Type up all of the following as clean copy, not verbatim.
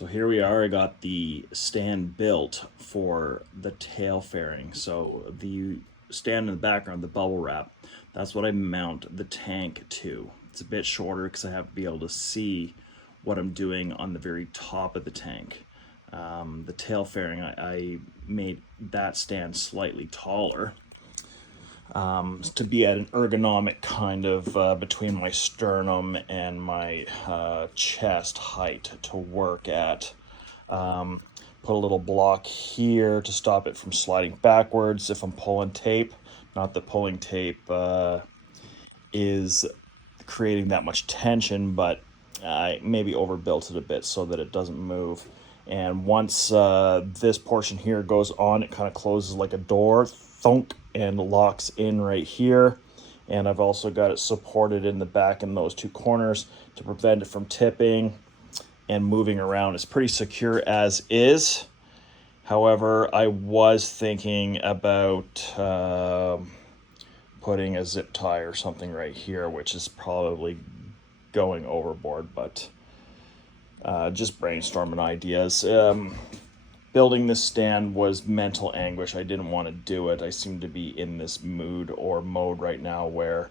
So here we are, I got the stand built for the tail fairing. So the stand in the background, the bubble wrap, that's what I mount the tank to. It's a bit shorter because I have to be able to see what I'm doing on the very top of the tank. The tail fairing, I made that stand slightly taller to be at an ergonomic kind of between my sternum and my chest height to work at. Put a little block here to stop it from sliding backwards if I'm pulling tape. Not that pulling tape is creating that much tension, but I maybe overbuilt it a bit so that it doesn't move. And once this portion here goes on, it kind of closes like a door, thunk, and locks in right here. And I've also got it supported in the back in those two corners to prevent it from tipping and moving around. It's pretty secure as is. However, I was thinking about putting a zip tie or something right here, which is probably going overboard, but just brainstorming ideas. Building this stand was mental anguish. I didn't want to do it. I seem to be in this mood or mode right now where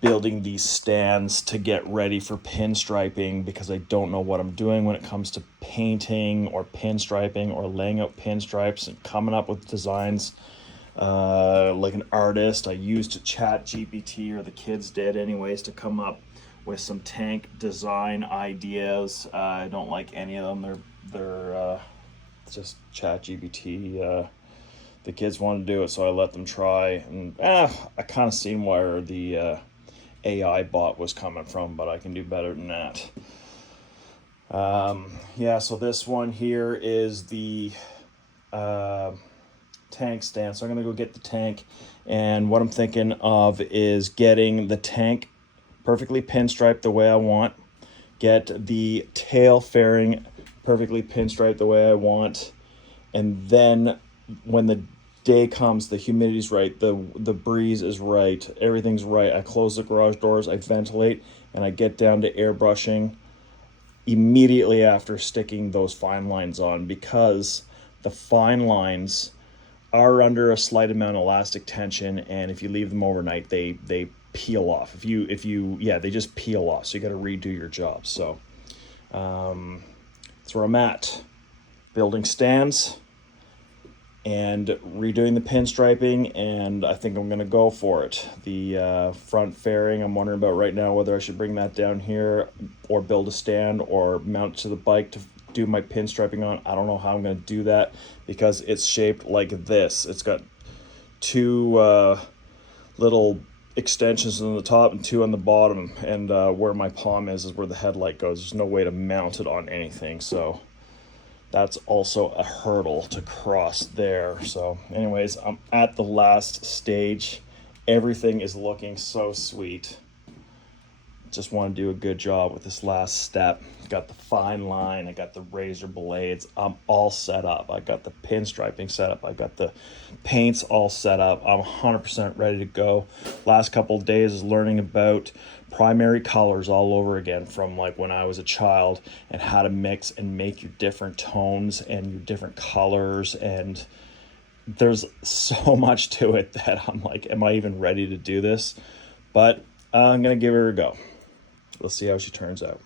building these stands to get ready for pinstriping, because I don't know what I'm doing when it comes to painting or pinstriping or laying out pinstripes and coming up with designs like an artist. I used Chat GPT, or the kids did anyways, to come up with some tank design ideas. I don't like any of them. They're just Chat GPT. The kids wanted to do it, so I let them try, and I kind of seen where the AI bot was coming from, but I can do better than that. Yeah, so this one here is the tank stand. So I'm gonna go get the tank, and what I'm thinking of is getting the tank perfectly pinstriped the way I want, get the tail fairing perfectly pinstriped the way I want, and then when the day comes, the humidity's right, the breeze is right, everything's right, I close the garage doors, I ventilate, and I get down to airbrushing immediately after sticking those fine lines on, because the fine lines are under a slight amount of elastic tension, and if you leave them overnight, they peel off. If you yeah, they just peel off, so you got to redo your job. So that's where I'm at, building stands and redoing the pinstriping, and I think I'm gonna go for it. The front fairing, I'm wondering about right now whether I should bring that down here or build a stand or mount to the bike to do my pinstriping on. I don't know how I'm gonna do that because it's shaped like this. It's got two little extensions on the top and two on the bottom, and where my palm is where the headlight goes. There's no way to mount it on anything, so that's also a hurdle to cross there. So anyways, I'm at the last stage. Everything is looking so sweet. Just want to do a good job with this last step. Got the fine line, I got the razor blades, I'm all set up. I got the pinstriping set up, I got the paints all set up. I'm 100% ready to go. Last couple of days is learning about primary colors all over again, from like when I was a child, and how to mix and make your different tones and your different colors. And there's so much to it that I'm like, am I even ready to do this? But I'm gonna give her a go. We'll see how she turns out.